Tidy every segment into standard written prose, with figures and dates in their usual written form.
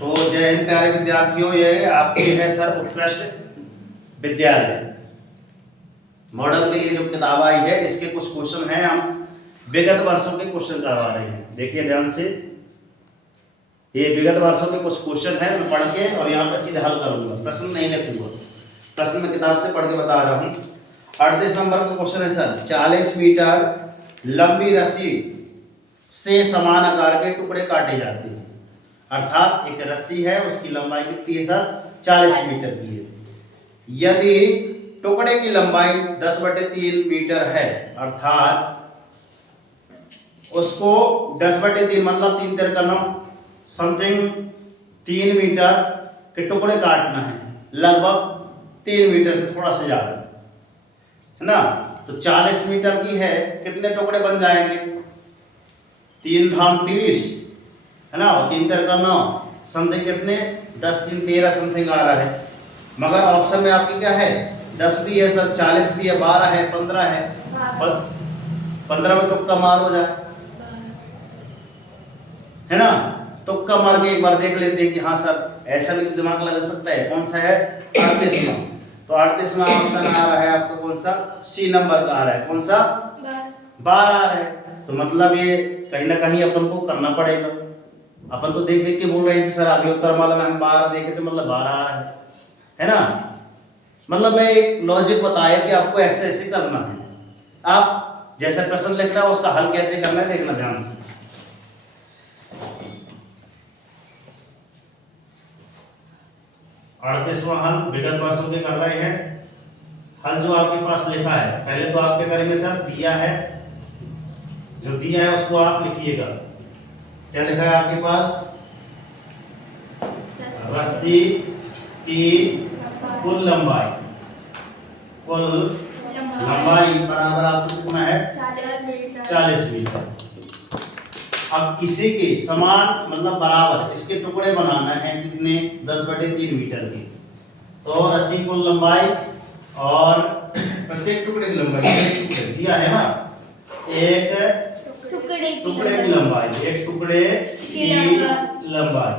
तो जय हिंद प्यारे विद्यार्थियों, ये आपके है सर उत्कृष्ट विद्यालय मॉडल के लिए जो किताब आई है, इसके कुछ क्वेश्चन हैं। हम विगत वर्षों के क्वेश्चन करवा रहे हैं। देखिए ध्यान से, ये विगत वर्षों के कुछ क्वेश्चन हैं। मैं पढ़ के और यहाँ पे सीधे हल करूंगा, प्रश्न नहीं लिखूंगा। प्रश्न मैं किताब से पढ़ के बता रहा हूँ। 38 नंबर का क्वेश्चन है सर, 40 मीटर लंबी रस्सी से समान आकार के टुकड़े काटे जाते हैं। अर्थात एक रस्सी है, उसकी लंबाई कितनी है सर? 40 मीटर की है। यदि टुकड़े की लंबाई 10/3 मीटर है, अर्थात उसको 10/3 मतलब 3 × 9 समथिंग 3 मीटर के टुकड़े काटना है, लगभग 3 मीटर से थोड़ा सा ज्यादा, है ना। तो 40 मीटर की है, कितने टुकड़े बन जाएंगे? 3 धाम 30, है ना, और 3 × 9 समथिंग कितने? 10 3 13 समथिंग आ रहा है। मगर ऑप्शन में आपकी क्या है? 10 भी है सर, 40 भी है, 12 है, 15 है। 15 में तुक्का मार हो जाए, है ना। तुक्का मार के एक बार देख लेते हैं कि हाँ सर ऐसा भी दिमाग लगा सकता है। कौन सा है? 38वां। तो 38वां ऑप्शन आ रहा है आपका, कौन सा? सी नंबर का आ रहा है। कौन सा? 12 आ रहा है। तो मतलब ये कहीं ना कहीं अपन को करना पड़ेगा। अपन तो देख देख के बोल रहे हैं कि सर अभी उत्तर माला में हम 12 देखे थे, मतलब 12 आ रहा है ना। मतलब मैं एक लॉजिक बताया कि आपको ऐसे ऐसे करना है। आप जैसे प्रश्न लिख रहा है उसका हल कैसे करना है, देखना ध्यान से। अड़तीसवां हल विगत वर्षों के कर रहे हैं। हल जो आपके पास लिखा है, पहले तो आपके करेंगे सर, दिया है, जो दिया है उसको आप लिखिएगा। क्या लिखा है आपके पास? रस्सी की कुल लंबाई बराबर आपको कितना है? 40 मीटर। अब इसी के समान मतलब बराबर इसके टुकड़े बनाना है, कितने? 10/3 मीटर के। तो रस्सी कुल लंबाई और प्रत्येक टुकड़े की लंबाई दिया है ना, एक टुकड़े की लंबाई, एक टुकड़े की लंबाई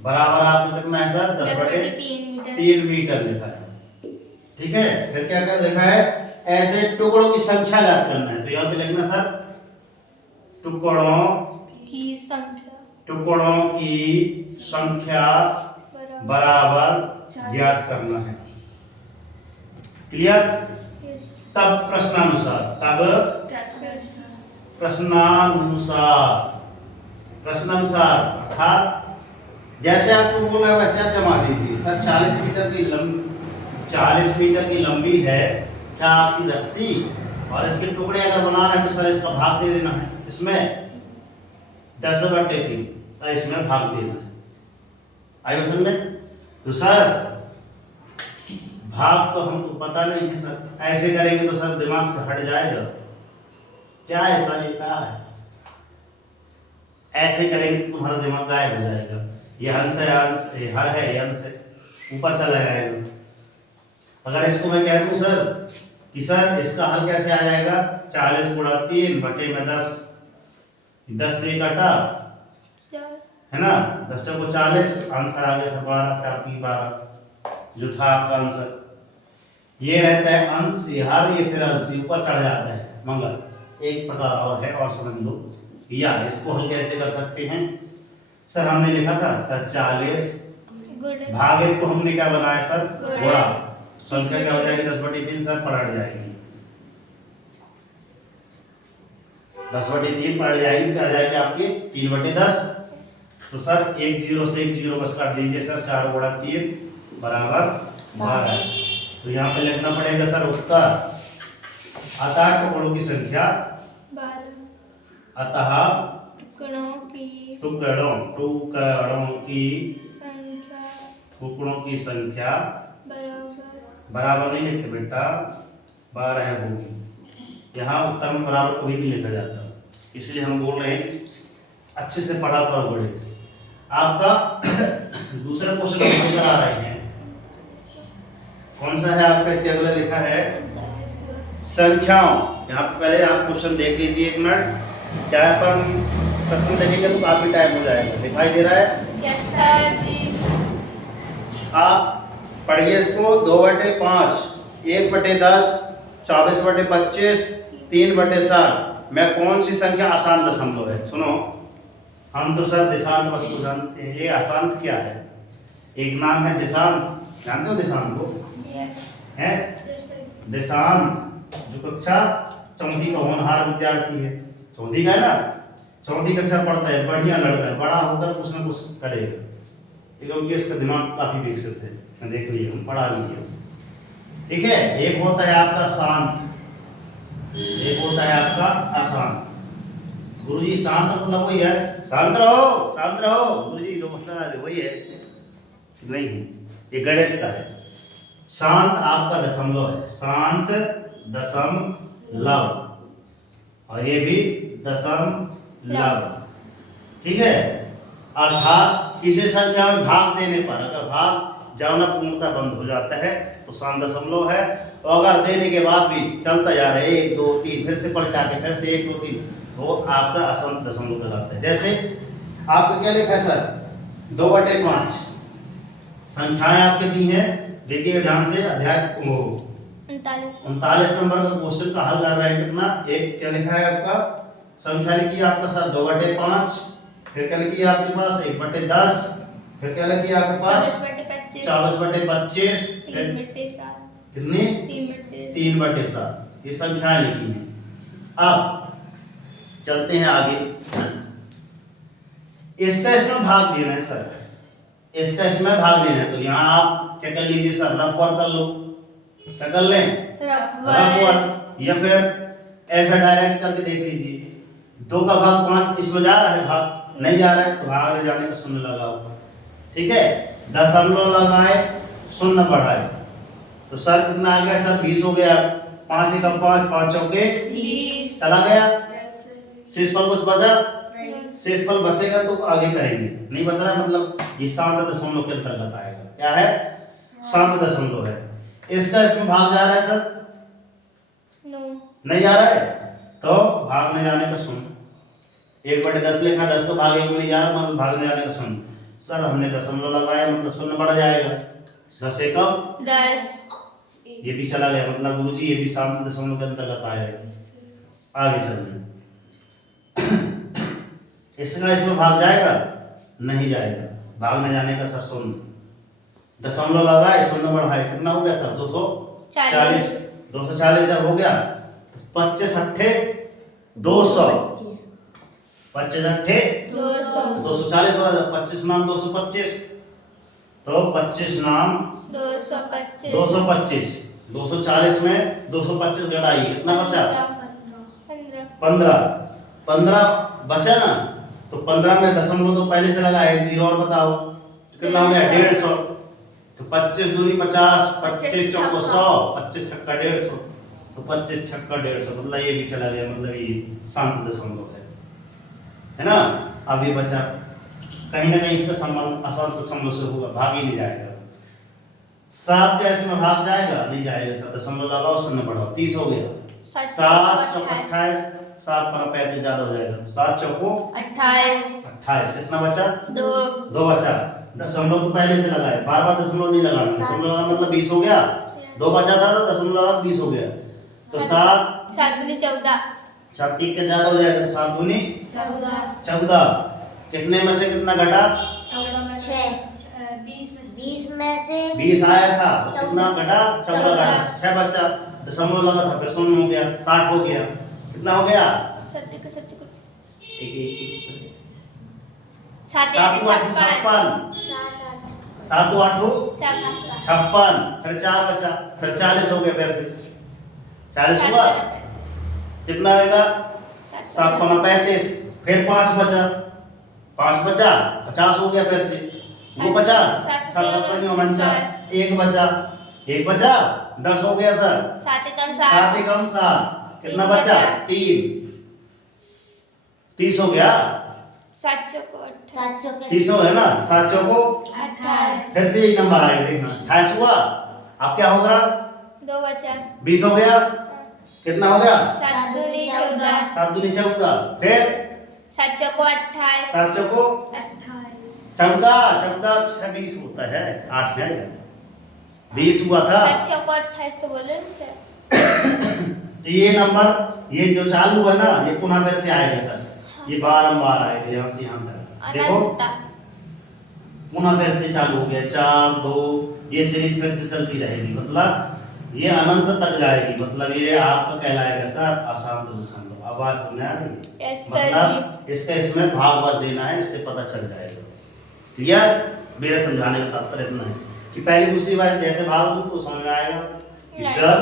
बराबर आपको कितना है सर? 10/3 मीटर लिखा है। ठीक है, फिर क्या क्या लिखा है? ऐसे टुकड़ों की संख्या ज्ञात करना है। तो यहाँ पे लिखना सर, टुकड़ों की संख्या बराबर ज्ञात करना है। क्लियर? तब प्रश्नानुसार अर्थात जैसे आपको बोल रहा है वैसे आप जमा दीजिए। सर 40 मीटर की लंबी है क्या आपकी रस्सी, और इसके टुकड़े अगर बना रहे हैं तो सर इसका भाग दे देना है। इसमें 10/3, तो इसमें भाग देना है। आई समझ में? तो सर भाग तो हमको पता नहीं है सर, ऐसे करेंगे तो सर दिमाग से हट जाएगा। क्या है सर, ये क्या है? ऐसे करेंगे तो तुम्हारा दिमाग गायब हो जाएगा। ये अंश है, अंश ये हर है, ये अंश है, ऊपर चला जाएगा। अगर इसको मैं कह दूं सर कि सर इसका हल कैसे आ जाएगा? 40 × 3 बटे में 10, 10 से कटा, है ना, 10 को 40, आंसर आ गया सर 12, 4 3 12, जो था आपका आंसर। ये रहता है अंश, ये हर, ये फिर अंश, ऊपर चढ़ जाता है। मगर एक प्रकार और है, और समझ लो। या इसको हम कैसे कर सकते हैं सर? हमने लिखा था सर 40 भागे को हमने क्या बनाया सर? गुणा। संख्या क्या हो जाएगी? 10/3 सर पलट जाएगी, 10/3 पलट जाएगी। क्या आ जाएगी आपकी? 3/10। तो सर 1 0 से 1 0 बस काट दीजिए सर। 4 × 3 बराबर 12। तो यहाँ पे लिखना पड़ेगा सर उत्तर। अतः टुकड़ों की संख्या, अतः टुकड़ों की संख्या बराबर नहीं लिखते बेटा, 12 होगी। यहाँ उत्तर में बराबर कभी नहीं लिखा जाता, इसलिए हम बोल रहे हैं अच्छे से पढ़ा कर बढ़े। आपका दूसरा क्वेश्चन नंबर आ रहे हैं, कौन सा है आपका? इसके अगले लिखा है संख्याओं। यहाँ पे पहले आप क्वेश्चन देख लीजिए एक मिनट। क्या अपन प्रश्न देखेंगे तो काफी टाइम हो जाएगा। दिखाई दे रहा है? यस सर जी। आप पढ़िए इसको। 2/5, 1/10, 24/25, 3/7 में कौन सी संख्या अशांत दशमलव है? सुनो, हम तो सर दिशांत वस्तु जानते हैं, ये अशांत क्या है? एक नाम है दिशांत, जानते हो दिशांत को? है दिशांत जो कक्षा चौथी का होनहार विद्यार्थी है, चौथी का है ना, चौथी कक्षा पढ़ता है, बढ़िया लड़का है, बड़ा होकर कुछ ना कुछ करेगा, क्योंकि इसका दिमाग काफी विकसित है, मैं देख लिया, हम पढ़ा लिए। ठीक है, एक होता है आपका शांत, एक होता है आपका अशांत। गुरुजी शांत मतलब वही है, शांत रहो गुरुजी जो बता रहे वही है नहीं, ये गणित का है। शांत आपका दशमलव है, शांत दशमलव, और ये भी दशमलव। ठीक है, अर्थात किसी संख्या में भाग देने पर अगर भाग जाना पूर्णतः बंद हो जाता है तो शांत दशमलव है, और अगर देने के बाद भी चलता जा रहा है 1 2 3 फिर से पलटा के फिर से 1 2 3 तो आपका अशांत दशमलव कहलाता है। जैसे आपका क्या लिखा है सर? 2/5 संख्याएं आपके दी हैं, देखिए ध्यान से, अध्याय 39 नंबर का क्वेश्चन का हल कर रहे हैं। कितना? एक क्या लिखा है आपका? संख्या लिखी है आपका सर 2/5, फिर क्या लिखी है आपके पास 1/10, फिर क्या लिखी है आपके पास 24/25, कितनी? 3/7। ये संख्याएं लिखी हैं। अब चलते हैं आगे, इसका इसमें भाग देना है सर, इसका इसमें भाग देना है, तो यहाँ आप क्या कर लीजिए सर, रफ वर्क कर लो। क्या कर लें? रफ वर्क, या फिर ऐसा डायरेक्ट करके देख लीजिए। 2 का भाग 5 इसमें जा रहा है, भाग नहीं जा रहा है तो भाग ले जाने का शून्य लगाओ। ठीक है, दशमलव लगाए, शून्य बढ़ाए, तो सर कितना आ गया सर? 20 हो गया। 5 एकम 5, 5 चौके 20 चला गया। शेषफल कुछ बचा? शेषफल बचेगा तो आगे करेंगे, नहीं बच रहा मतलब ये शांत दशमलव के अंतर्गत आएगा। क्या है? शांत दशमलव है। इसका इसमें भाग जा रहा है सर? नहीं जा रहा है, तो भाग में जाने का शून्य। 1/10 लिखा, 10 का भाग 1 में नहीं जा रहा, मतलब भाग में जाने का शून्य। सर हमने दशमलव लगाया मतलब शून्य बढ़ जाएगा, 10 एकम 10, ये भी चला गया, मतलब गुरुजी ये भी शांत दशमलव के अंतर्गत आएगा। आगे चलिए, इसका इसमें भाग जाएगा? नहीं जाएगा, भाग में जाने का सर शून्य। दशमलव लगाए, शून्य बढ़ाए, कितना हो गया सर? 240। 240 जब हो गया तो 25 अट्ठे 200, 25 अट्ठे 240 हो रहा, 25 नाम 225, तो 25 नाम 225, 240 में 225 घटाइए, कितना बचा? 15 बचा ना, तो 15 में दशमलव तो पहले से लगा है, 0 और बताओ कितना हो गया? 150। तो 25 दूनी 50, 25 चौको 100, 25 छक्का 150, तो 25 छक्का 150, मतलब ये भी चला गया, मतलब ये शांत दशमलव है ना। अब ये बचा, कहीं ना कहीं इसका संबंध अशांत दशमलव से होगा, भाग ही नहीं जाएगा। 7 क्या इसमें भाग जाएगा? नहीं जाएगा सर, दशमलव लगाओ, शून्य बढ़ाओ, 30 हो गया। 7 चौको 28, 7 पर 35 ज्यादा हो जाएगा, 7 चौको 28, कितना बचा? 2 बचा। दशमलव तो पहले से लगाए, बार बार दशमलव नहीं लगाना, दशमलव लगा मतलब 20 हो गया, 2 बचा था तो दशमलव लगा 20 हो गया, तो 7 दूनी 14, 7 ठीक के ज्यादा हो जाएगा, 7 दूनी 14, कितने में से कितना घटा? 20 में से 20 आया था, कितना घटा? 14 घटा, 6 बचा, दशमलव लगा था फिर शून्य हो गया, 60 हो गया, कितना हो गया? 7 56, फिर 4 बचा, फिर 40 हो गया, फिर से 40 हुआ, कितना आएगा? 7 पना 35, फिर 5 बचा, 50 हो गया, फिर से वो 50, 7 49, 1 बचा, 10 हो गया सर, 7 एकम 7, कितना बचा? 3, 30 हो गया, 7 चौको 30 है ना, 7 चौको 28, फिर से एक नंबर आएगा, देखना 28 हुआ, अब क्या होगा? 2 बचा, 20 हो गया, कितना हो गया? 7 दूनी 14, 7 दूनी 14, फिर सात चौको 28, 7 चौको 28, 14, 14 6 20 होता है, 8 में आएगा, 20 हुआ था। 7 चौको 28 तो बोल रहे हैं सर। तो ये नंबर ये जो चालू है ना ये पुनः फिर से आएगा सर, ये बारंबार आएगा यहाँ से यहाँ तक, देखो अनंतता। पुनः फिर से चालू हो गया 4 2, ये सीरीज फिर से चलती रहेगी, मतलब ये अनंत तक जाएगी, मतलब ये आपका कहलाएगा सर अशांत दशमलव। आवाज समझ आ रही है? यस सर मतलब इसका इसमें भागवत देना है, इससे पता चल जाएगा। क्लियर? मेरा समझाने का तात्पर्य इतना है कि पहली दूसरी बार जैसे भाग दूं तो समझ में आएगा कि सर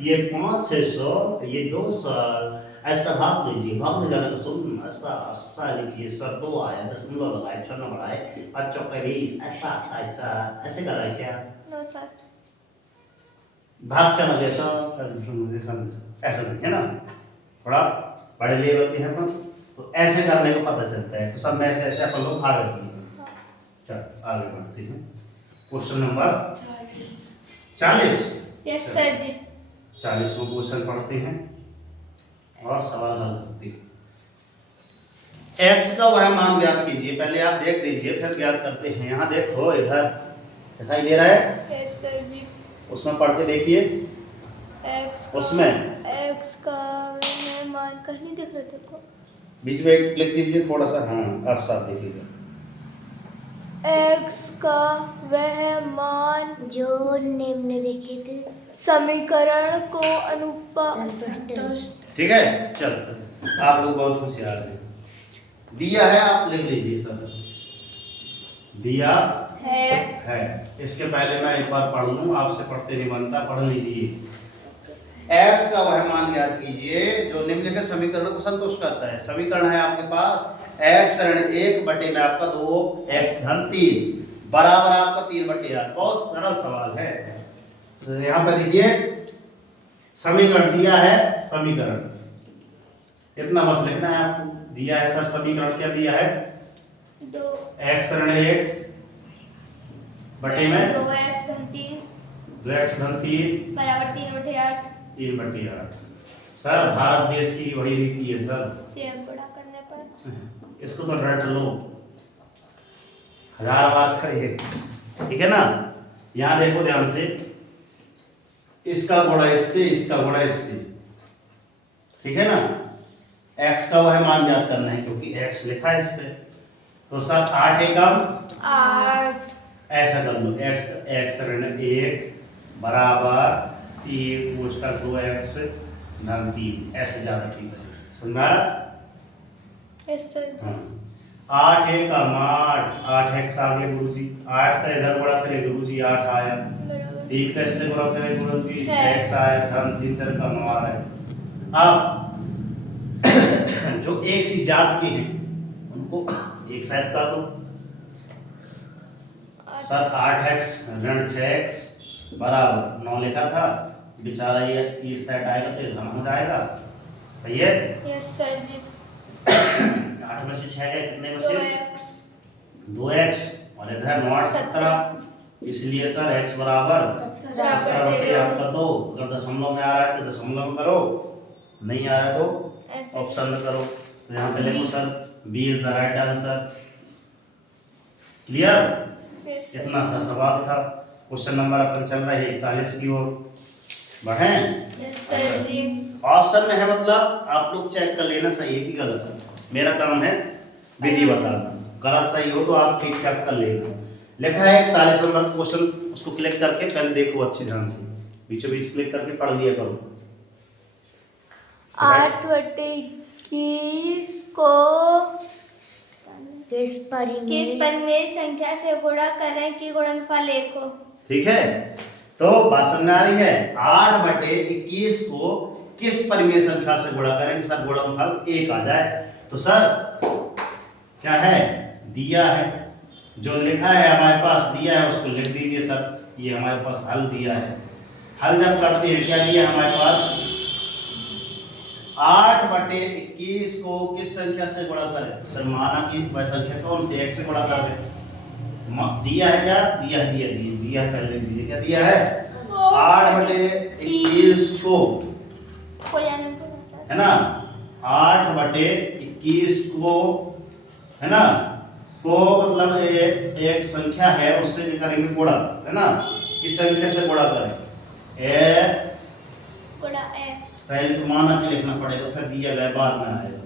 ये 5 से 100 ये 2 सर ऐसा भाग दीजिए, भाग जाने का सुन ऐसा ऐसा लिखिए सर, 2 आया दशमलव लगाए 6 नंबर आए 5 चौके 20 ऐसा ऐसे कर रहा है क्या? No sir. भाग चला गया ऐसा नहीं है ना, थोड़ा बड़े लेवल के हैं अपन, तो ऐसे करने को पता चलता है, तो सब में ऐसे ऐसे अपन लोग भाग देते हैं। चल आगे बढ़ते हैं, क्वेश्चन नंबर 40। यस सर जी। 40वां क्वेश्चन पढ़ते हैं और सवाल हल करते हैं। x का वह मान ज्ञात कीजिए, पहले आप देख लीजिए फिर ज्ञात करते हैं। यहाँ देखो इधर दिखाई दे रहा है, यस सर जी। उसमें पढ़ के देखिए, x का उसमें x का वह मान कहीं नहीं दिख रहा, देखो बीच में एक क्लिक कीजिए थोड़ा सा, हाँ अब साफ दिखिएगा। x का वह मान जो निम्नलिखित समीकरण को अनुपात। ठीक है, चल आप लोग बहुत होशियार हैं। दिया है, आप लिख लीजिए सर, दिया है। इसके पहले मैं एक बार पढ़ लूं, आपसे पढ़ते नहीं बनता, पढ़ लीजिए। x का वह मान ज्ञात कीजिए जो निम्नलिखित समीकरण को संतुष्ट करता है। समीकरण है आपके पास x ऋण 1 बटे में आपका 2 x धन 3 बराबर आपका 3 बटे 8। बहुत सरल सवाल है। यहाँ पे देखिए समीकरण दिया है, समीकरण इतना बस लिखना है आपको। दिया है सर समीकरण, क्या दिया है? 2 x ऋण 1 बटे में 2x धन 3 2x धन 3 बराबर 3 बटे 8। 3 बटे 8। सर भारत देश की वही रीति है सर, ये गुणा करने पर इसको तो रट लो, 1000 बार करिए, ठीक है ना। यहाँ देखो ध्यान से, इसका गुणा इससे, इसका गुणा इससे, ठीक है ना। x का वह मान ज्ञात करना है क्योंकि x लिखा है इस पे, तो सर 8 एकम 8 ऐसा कर लो, x ऋण 1 बराबर 3 उसका 2x धन 3, ऐसे ज्यादा ठीक है, समझ में आ रहा? Yes sir. हाँ 8 एकम 8, 8x आ गया गुरुजी, 8 का इधर गुणा करें गुरुजी 8 आया, बराबर 3 का इससे गुणा करें गुरुजी 6 6x आया, धन 3 तरह का 9 आ रहा है। अब जो एक सी जात के हैं उनको एक साइड कर दो सर। 8x ऋण 6x बराबर 9 लिखा था, बेचारा ये सेट आएगा तो ये धन हो जाएगा, सही है। यस सर जी। 8 में से 6 गए कितने बचे? 2x 2x और इधर 9 17, इसलिए सर x बराबर 17 बटे आपका 2। अगर दशमलव में आ रहा है तो दशमलव में करो, नहीं आ रहा है तो ऐसे ऑप्शन में करो। तो यहाँ पे लिखो sir B is the right answer. Clear? Yes इतना सा सवाल था। क्वेश्चन नंबर अपन चल रहा है 41 की ओर बढ़ें। यस सर जी। ऑप्शन में है मतलब आप लोग चेक कर लेना सही है कि गलत है। मेरा काम है विधि बताना, गलत सही हो तो आप ठीक ठाक कर लेना। लिखा है 41 नंबर क्वेश्चन, उसको क्लिक करके पहले देखो अच्छी ध्यान से, बीचों बीच क्लिक करके पढ़ लिया करो। 8 बटे 21 को किस परिमेय संख्या से गुणा करें कि गुणनफल 1 हो। ठीक है, तो बात समझ में आ रही है। 8 बटे 21 को किस परिमेय संख्या से गुणा करें कि सर गुणनफल 1 आ जाए। तो सर क्या है, दिया है, जो लिखा है हमारे पास दिया है उसको लिख दीजिए सर। ये हमारे पास हल दिया है, हल जब करते हैं क्या दिया हमारे पास, 8 बटे 21 को किस संख्या से गुणा करें। सर माना कि वह संख्या कौन सी, 1 से गुणा कर दें। दिया है क्या, दिया है पहले लिख दीजिए क्या दिया है। 8 बटे 21 को कोई आने को सर है ना, 8 बटे 21 को, है ना, को मतलब एक संख्या है उससे करेंगे गुणा, है ना, किस संख्या से गुणा करें, ए गुणा ए, पहले तो माना के लिखना पड़ेगा, फिर दिया गया बाद में आएगा।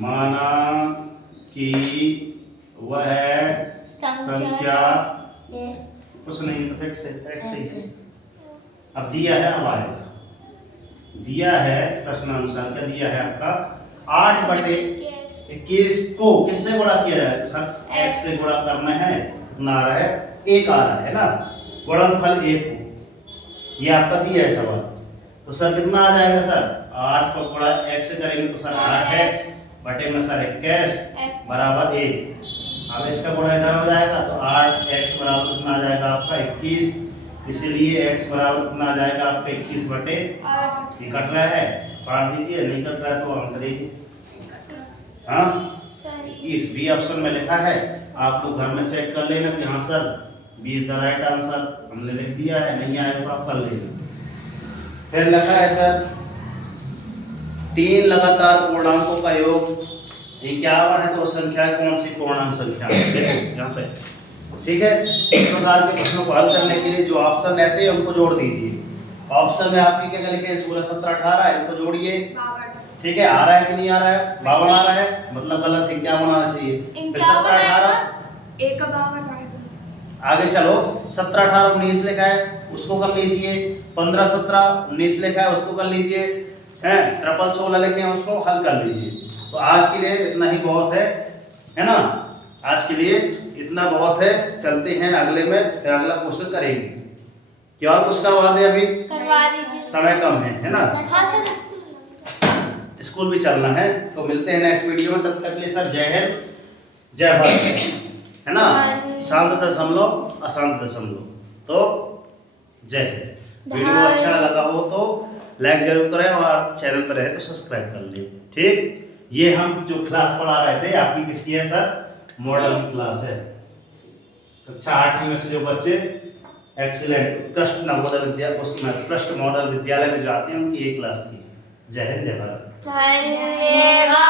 माना कि वह संख्या ये कुछ नहीं तो फिक्स है, एक्स ही। अब दिया है, अब आएगा, दिया है प्रश्नानुसार क्या दिया है आपका 8/21 को किससे गुणा किया जाए सर, एक्स से गुणा करना है, कितना आ रहा है, 1 आ रहा है ना, गुणनफल 1 को, ये आपका दिया है सवाल। तो सर कितना आ जाएगा सर, 8 को गुणा x से करेंगे तो सर 8x बटे में सर 21 बराबर 1। अब इसका गुणा इधर हो जाएगा तो 8x बराबर कितना आ जाएगा आपका 21, इसीलिए x बराबर कितना आ जाएगा आपका 21/8। ये कट रहा है, काट दीजिए, नहीं कट रहा है तो आंसर ही हाँ 21 बी ऑप्शन में लिखा है। आप लोग घर में चेक कर लेना कि हाँ sir B is the right answer, हमने लिख दिया है, नहीं आएगा तो आप कर लेना। फिर लिखा है सर 3 लगातार पूर्णांकों का योग 51 है, तो संख्या कौन सी पूर्णांक संख्या है, देखो यहाँ पे, ठीक है। इस प्रकार के प्रश्नों को हल करने के लिए जो ऑप्शन रहते हैं उनको जोड़ दीजिए। ऑप्शन में आपकी क्या लिखे 16 17 18, इनको जोड़िए, ठीक है। आ रहा है कि नहीं आ रहा है, 52 आ रहा है, मतलब गलत है, 51 आना चाहिए। फिर 17 18 एक का 52 आएगा, आगे चलो 17 18 19 लिखा है उसको कर लीजिए, 15 17 19 लिखा है उसको कर लीजिए, हैं 16 16 लिखे हैं उसको हल कर लीजिए। तो आज के लिए इतना ही बहुत है ना, आज के लिए इतना बहुत है। चलते हैं अगले में, फिर अगला क्वेश्चन करेंगे। क्या और कुछ करवा दें, अभी करवा दीजिए, समय कम है ना, स्कूल भी चलना है। तो मिलते हैं नेक्स्ट वीडियो में, तब तक के लिए सर जय हिंद जय भारत, है ना, शांत दशमलव अशांत दशमलव, तो जय हिंद। वीडियो अच्छा लगा हो तो लाइक जरूर करें और चैनल पर रहे तो सब्सक्राइब कर लें, ठीक। ये हम जो क्लास पढ़ा रहे थे आपकी किसकी है सर, मॉडल की क्लास है। कक्षा 8 में से जो बच्चे एक्सीलेंट उत्कृष्ट नवोदय विद्यालय उसमें उत्कृष्ट मॉडल विद्यालय में जाते हैं उनकी ये क्लास थी। जय हिंद जय भारत। धन्यवाद।